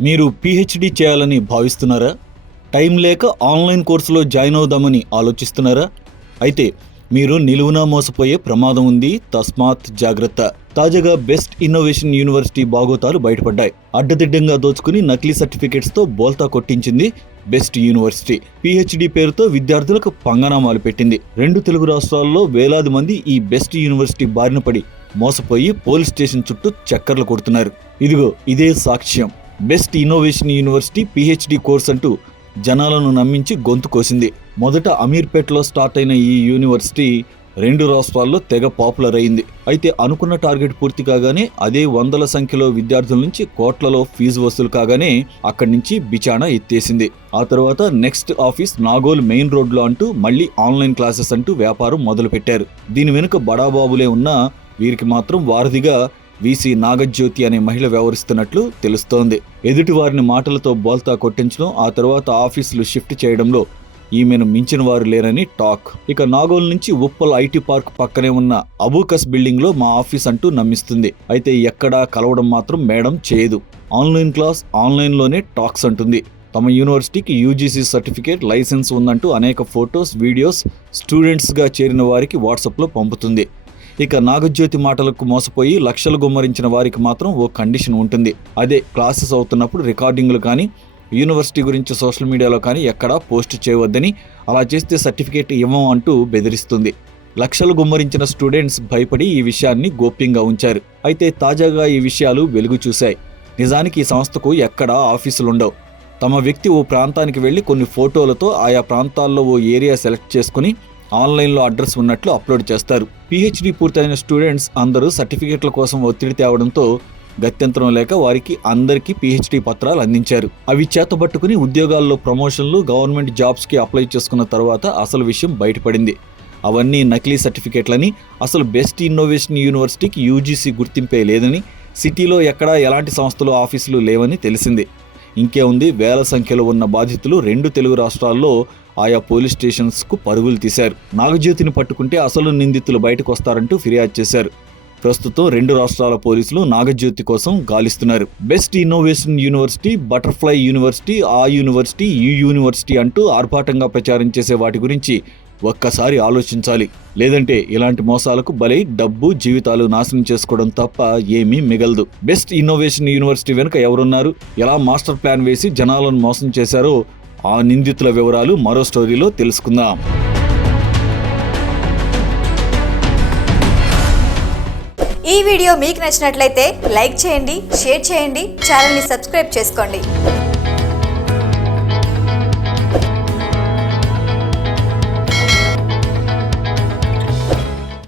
మీరు పిహెచ్డి చేయాలని భావిస్తున్నారా? టైం లేక ఆన్లైన్ కోర్సులో జాయిన్ అవుదామని ఆలోచిస్తున్నారా? అయితే మీరు నిలువునా మోసపోయే ప్రమాదం ఉంది. తస్మాత్ జాగ్రత్త. తాజాగా బెస్ట్ ఇన్నోవేషన్ యూనివర్సిటీ బాగోతాలు బయటపడ్డాయి. అడ్డదిడ్డంగా దోచుకుని నకిలీ సర్టిఫికేట్స్తో బోల్తా కొట్టించింది బెస్ట్ యూనివర్సిటీ. పిహెచ్డి పేరుతో విద్యార్థులకు పంగనామాలు పెట్టింది. రెండు తెలుగు రాష్ట్రాల్లో వేలాది మంది ఈ బెస్ట్ యూనివర్సిటీ బారిన పడి మోసపోయి పోలీస్ స్టేషన్ చుట్టూ చక్కర్లు కొడుతున్నారు. ఇదిగో ఇదే సాక్ష్యం. Best innovation university PhD course అంటూ జనాలను నమ్మించి గొంతు కోసింది. మొదట అమీర్పేట్లో స్టార్ట్ అయిన ఈ యూనివర్సిటీ రెండు రాష్ట్రాల్లో తెగ పాపులర్ అయింది. అయితే అనుకున్న టార్గెట్ పూర్తి కాగానే అదే వందల సంఖ్యలో విద్యార్థుల నుంచి కోట్లలో ఫీజు వసూలు కాగానే అక్కడి నుంచి బిచానా ఎత్తేసింది. ఆ తర్వాత నెక్స్ట్ ఆఫీస్ నాగోల్ మెయిన్ రోడ్లో అంటూ మళ్ళీ ఆన్లైన్ క్లాసెస్ అంటూ వ్యాపారం మొదలుపెట్టారు. దీని వెనుక బడాబాబులే ఉన్నా వీరికి మాత్రం వారధిగా వీసీ నాగజ్యోతి అనే మహిళ వ్యవహరిస్తున్నట్లు తెలుస్తోంది. ఎదుటి వారిని మాటలతో బోల్తా కొట్టించడం ఆ తర్వాత ఆఫీసులు షిఫ్ట్ చేయడంలో ఈమెను మించిన వారు లేరని టాక్. ఇక నాగోల్ నుంచి ఉప్పల్ ఐటీ పార్క్ పక్కనే ఉన్న అబూకస్ బిల్డింగ్లో మా ఆఫీస్ అంటూ నమ్మిస్తుంది. అయితే ఎక్కడా కలవడం మాత్రం మేడం చేయదు. ఆన్లైన్ క్లాస్ ఆన్లైన్లోనే టాక్స్ అంటుంది. తమ యూనివర్సిటీకి యూజీసీ సర్టిఫికేట్ లైసెన్స్ ఉందంటూ అనేక ఫొటోస్ వీడియోస్ స్టూడెంట్స్గా చేరిన వారికి వాట్సాప్లో పంపుతుంది. ఇక నాగజ్యోతి మాటలకు మోసపోయి లక్షలు గుమ్మరించిన వారికి మాత్రం ఓ కండిషన్ ఉంటుంది. అదే క్లాసెస్ అవుతున్నప్పుడు రికార్డింగ్లు కానీ యూనివర్సిటీ గురించి సోషల్ మీడియాలో కానీ ఎక్కడా పోస్ట్ చేయవద్దని అలా చేస్తే సర్టిఫికేట్ ఇవ్వం అంటూ బెదిరిస్తుంది. లక్షలు గుమ్మరించిన స్టూడెంట్స్ భయపడి ఈ విషయాన్ని గోప్యంగా ఉంచారు. అయితే తాజాగా ఈ విషయాలు వెలుగు చూశాయి. నిజానికి ఈ సంస్థకు ఎక్కడా ఆఫీసులుండవు. తమ వ్యక్తి ఓ ప్రాంతానికి వెళ్ళి కొన్ని ఫోటోలతో ఆయా ప్రాంతాల్లో ఓ ఏరియా సెలెక్ట్ చేసుకుని ఆన్లైన్లో అడ్రస్ ఉన్నట్లు అప్లోడ్ చేస్తారు. పిహెచ్డి పూర్తయిన స్టూడెంట్స్ అందరూ సర్టిఫికేట్ల కోసం ఒత్తిడి తేవడంతో గత్యంతరం లేక వారికి అందరికీ పిహెచ్డి పత్రాలు అందించారు. అవి చేతబట్టుకుని ఉద్యోగాల్లో ప్రమోషన్లు గవర్నమెంట్ జాబ్స్కి అప్లై చేసుకున్న తర్వాత అసలు విషయం బయటపడింది. అవన్నీ నకిలీ సర్టిఫికేట్లని అసలు బెస్ట్ ఇన్నోవేషన్ యూనివర్సిటీకి యూజీసీ గుర్తింపే లేదని సిటీలో ఎక్కడా ఎలాంటి సంస్థలు ఆఫీసులు లేవని తెలిసింది. ఇంకే ఉంది. వేల సంఖ్యలో ఉన్న బాధితులు రెండు తెలుగు రాష్ట్రాల్లో ఆయా పోలీస్ స్టేషన్స్కు పరుగులు తీశారు. నాగజ్యోతిని పట్టుకుంటే అసలు నిందితులు బయటకు వస్తారంటూ ఫిర్యాదు చేశారు. ప్రస్తుతం రెండు రాష్ట్రాల పోలీసులు నాగజ్యోతి కోసం గాలిస్తున్నారు. Best innovation university butterfly university ఆ యూనివర్సిటీ ఈ యూనివర్సిటీ అంటూ ఆర్భాటంగా ప్రచారం చేసే వాటి గురించి ఒక్కసారి ఆలోచించాలి. లేదంటే ఇలాంటి మోసాలకు బలై డబ్బు జీవితాలు నాశనం చేసుకోవడం తప్ప ఏమీ మిగలదు. బెస్ట్ ఇన్నోవేషన్ యూనివర్సిటీ వెనుక ఎవరున్నారు? ఎలా మాస్టర్ ప్లాన్ వేసి జనాలను మోసం చేశారో ఆ నిందితుల వివరాలు మరో స్టోరీలో తెలుసుకుందాం. ఈ వీడియో మీకు నచ్చినట్లయితే లైక్ చేయండి షేర్ చేయండి ఛానల్ని సబ్స్క్రైబ్ చేసుకోండి.